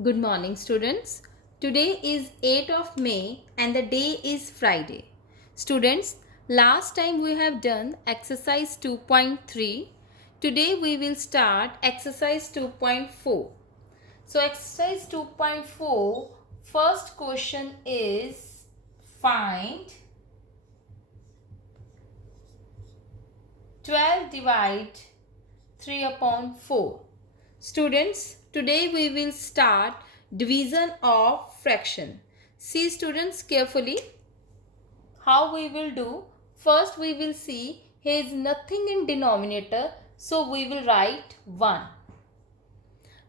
Good morning, students. Today is 8th of May and the day is Friday. Students, last time we have done exercise 2.3. Today we will start exercise 2.4. So exercise 2.4, first question is find 12 divide 3 upon 4. Students, today we will start division of fraction. See students carefully how we will do. First we will see here is nothing in denominator, so we will write 1.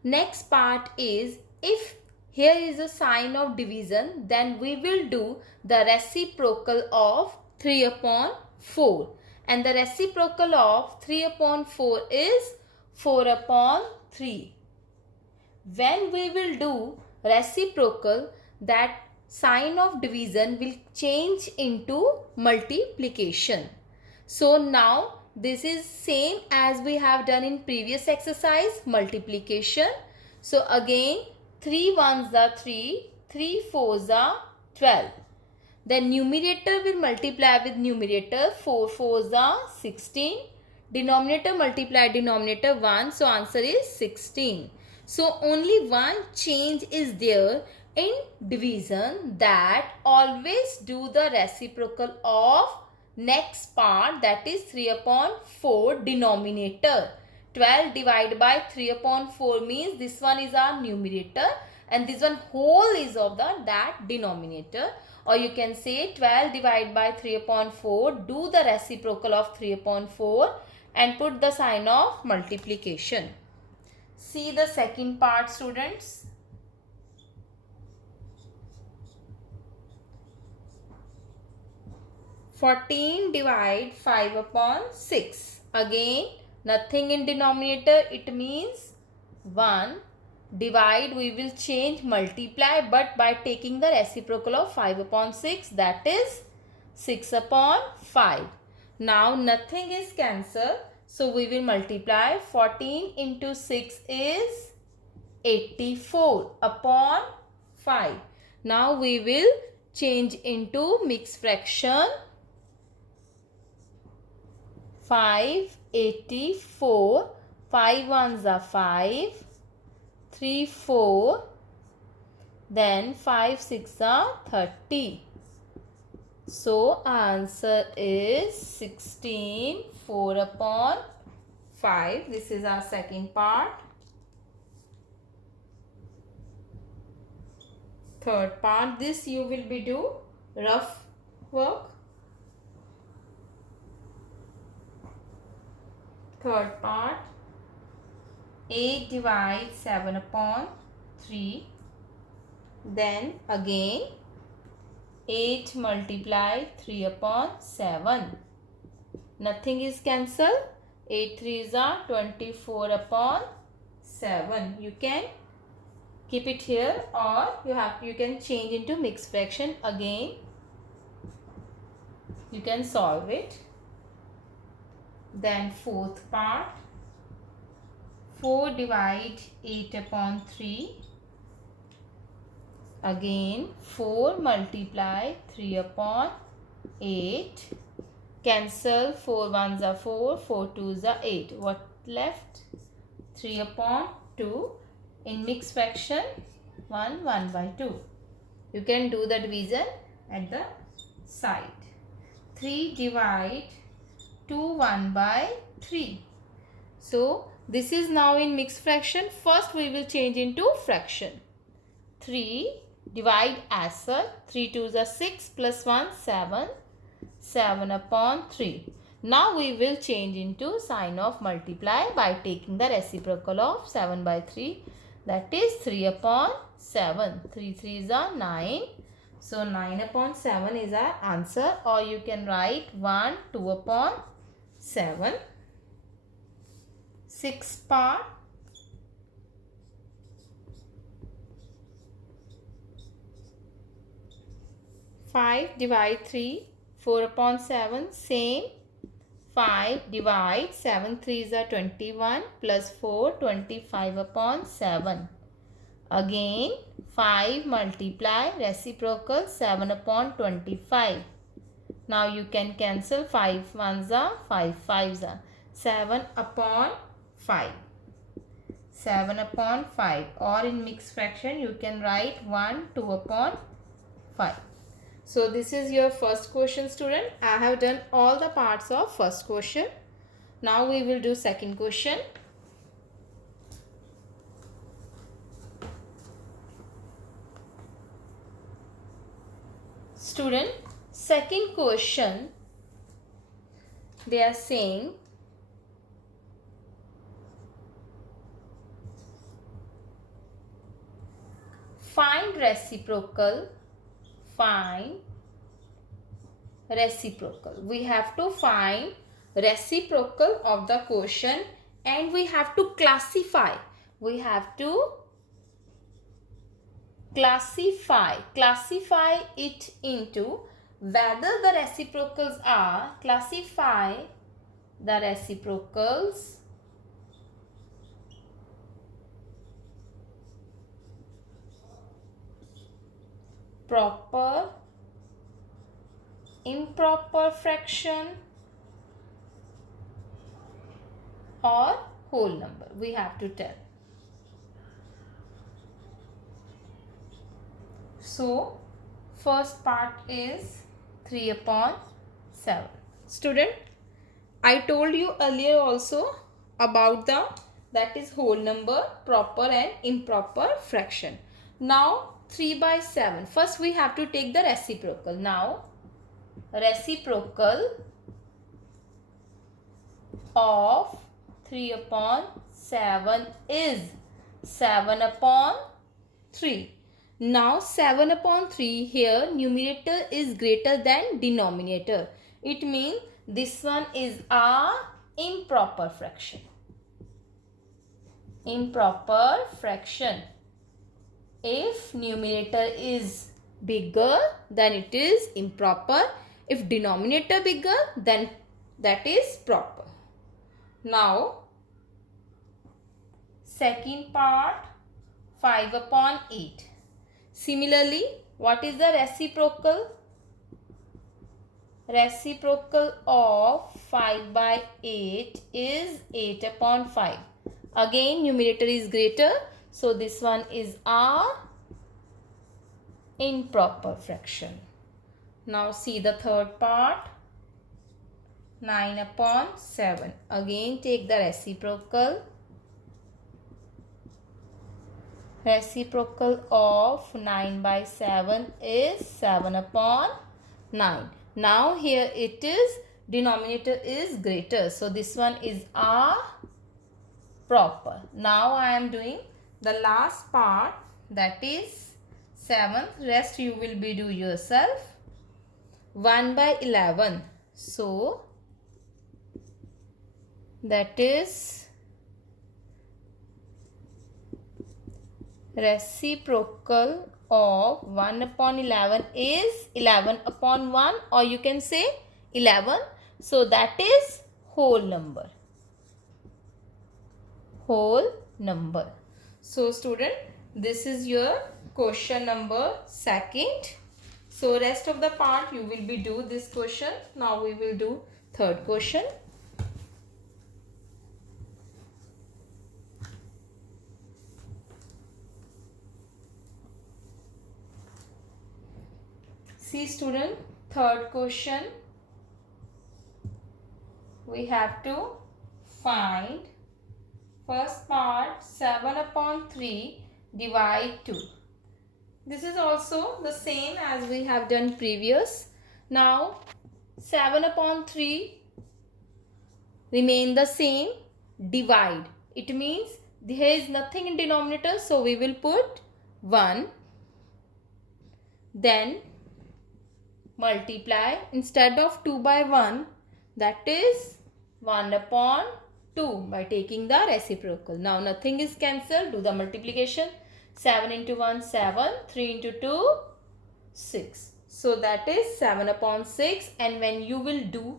Next part is if here is a sign of division, then we will do the reciprocal of 3 upon 4. And the reciprocal of 3 upon 4 is 4 upon 3. When we will do reciprocal, that sign of division will change into multiplication. So now this is same as we have done in previous exercise, multiplication. So again 3 ones are 3, 3 fours are 12. The numerator will multiply with numerator, 4 fours are 16. Denominator multiply denominator 1, so answer is 16. So only one change is there in division, that always do the reciprocal of next part, that is 3 upon 4 denominator. 12 divided by 3 upon 4 means this one is our numerator and this one whole is of that denominator. Or you can say 12 divided by 3 upon 4, do the reciprocal of 3 upon 4 and put the sign of multiplication. See the second part, students. Fourteen divide 5 upon 6. Again, nothing in denominator, it means 1. Divide, we will change multiply, but by taking the reciprocal of 5 upon 6, that is 6 upon 5. Now nothing is cancelled, so we will multiply. 14 into 6 is 84 upon 5. Now we will change into mixed fraction. 5, 84, 5 ones are 5, 3, 4, then 5, 6 are 30. So answer is 16, 4 upon 5. This is our second part. Third part, this you will be do rough work. Third part, 8 divide 7 upon 3. Then again 8 multiply 3 upon 7. Nothing is cancelled. 8 3s are 24 upon 7. You can keep it here, or you can change into mixed fraction. Again you can solve it. Then fourth part, 4 divide 8 upon 3. Again 4 multiply 3 upon 8. Cancel, 4 ones are 4, 4 twos are 8. What left? 3 upon 2. In mixed fraction, 1 by 2. You can do the division at the side. 3 divide 2 1 by 3. So this is now in mixed fraction. First we will change into fraction. 3 divide as such. 3 twos are 6 plus 1 7. 7 upon 3. Now we will change into sign of multiply by taking the reciprocal of 7 by 3. That is 3 upon 7. 3 3s are 9. So 9 upon 7 is our answer, or you can write 1 2 upon 7. Sixth part, 5 divide 3, 4 upon 7, same. 5 divide 7 3s are 21 plus 4, 25 upon 7. Again 5 multiply reciprocal 7 upon 25. Now you can cancel 5 ones are 5 fives are 7 upon 5. 7 upon 5, or in mixed fraction you can write 1 2 upon 5. So this is your first question, student. I have done all the parts of first question. Now we will do second question. Student, second question, they are saying find reciprocal. Find reciprocal. We have to find reciprocal of the question and we have to classify. We have to classify it into whether the reciprocals are, classify the reciprocals proper, improper fraction or whole number. We have to tell. So first part is 3 upon 7. Student, I told you earlier also about that is whole number, proper and improper fraction. Now 3 by 7. First we have to take the reciprocal. Now reciprocal of 3 upon 7 is 7 upon 3. Now 7 upon 3, here numerator is greater than denominator. It means this one is a improper fraction. Improper fraction. If numerator is bigger, then it is improper. If denominator bigger, then that is proper. Now second part, 5 upon 8. Similarly, what is the reciprocal? Reciprocal of 5 by 8 is 8 upon 5. Again numerator is greater, so this one is a improper fraction. Now see the third part, 9 upon 7. Again take the reciprocal. Reciprocal of 9 by 7 is 7 upon 9. Now here it is, denominator is greater. So this one is a proper. Now I am doing the last part, that is 7th. Rest you will be do yourself. 1 by 11. So that is reciprocal of 1 upon 11 is 11 upon 1, or you can say 11. So that is whole number. Whole number. So student, this is your question number second. So rest of the part you will be do this question. Now we will do third question. See student, third question, we have to find first part 7 upon 3 divide 2. This is also the same as we have done previous. Now 7 upon 3 remain the same, divide. It means there is nothing in denominator, so we will put 1. Then multiply, instead of 2 by 1, that is 1 upon 2 by taking the reciprocal. Now nothing is cancelled, do the multiplication. 7 into 1, 7, 3 into 2, 6. So that is 7 upon 6, and when you will do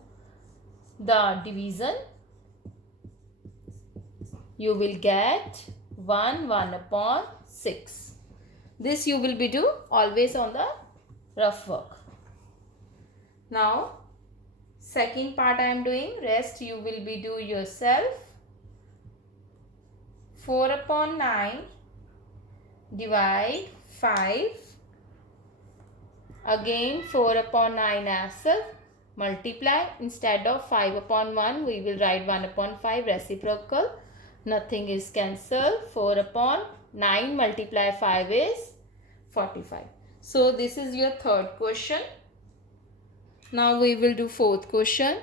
the division, you will get 1 upon 6. This you will be do always on the rough work. Now second part I am doing, rest you will be do yourself. 4 upon 9 divide 5. Again 4 upon 9 as such. Multiply, instead of 5 upon 1 we will write 1 upon 5 reciprocal. Nothing is cancelled. 4 upon 9 multiply 5 is 45. So this is your third question. Now we will do fourth question.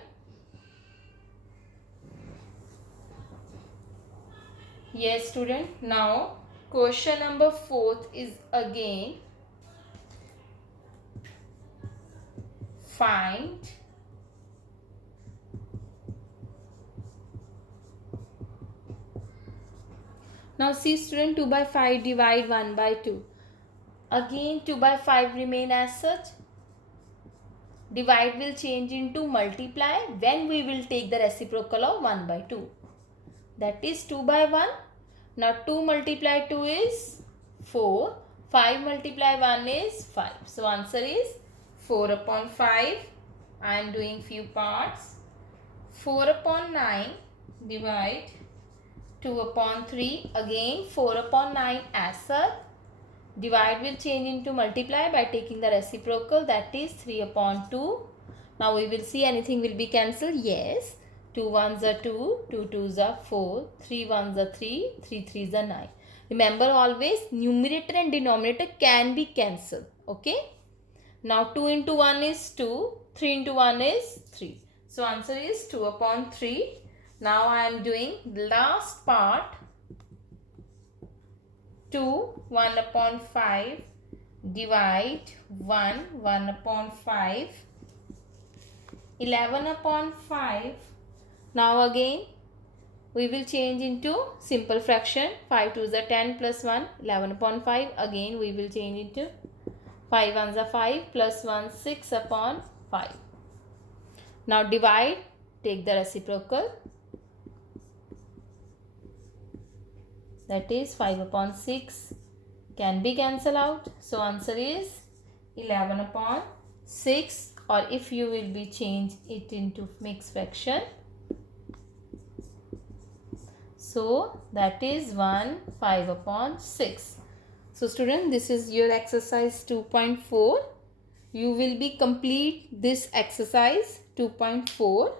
Yes student, now question number 4 is again find now see student, 2 by 5 divide 1 by 2. Again 2 by 5 remain as such. Divide will change into multiply when we will take the reciprocal of 1 by 2. That is 2 by 1. Now 2 multiply 2 is 4. 5 multiply 1 is 5. So answer is 4 upon 5. I am doing few parts. 4 upon 9 divide 2 upon 3. Again 4 upon 9 as such. Divide will change into multiply by taking the reciprocal, that is 3 upon 2. Now we will see anything will be cancelled. Yes. 2 ones are 2, 2 twos are 4, 3 ones are 3, 3 threes are 9. Remember always numerator and denominator can be cancelled. Okay. Now 2 into 1 is 2, 3 into 1 is 3. So answer is 2 upon 3. Now I am doing the last part. 2, 1 upon 5, divide 1, 1 upon 5, 11 upon 5. Now again we will change into simple fraction. 5 twos are 10 plus 1, 11 upon 5. Again we will change into 5 ones are 5 plus 1, 6 upon 5. Now divide, take the reciprocal. That is 5 upon 6 can be cancelled out. So answer is 11 upon 6, or if you will be change it into mixed fraction. So that is 5 upon 6. So student, this is your exercise 2.4. You will be complete this exercise 2.4.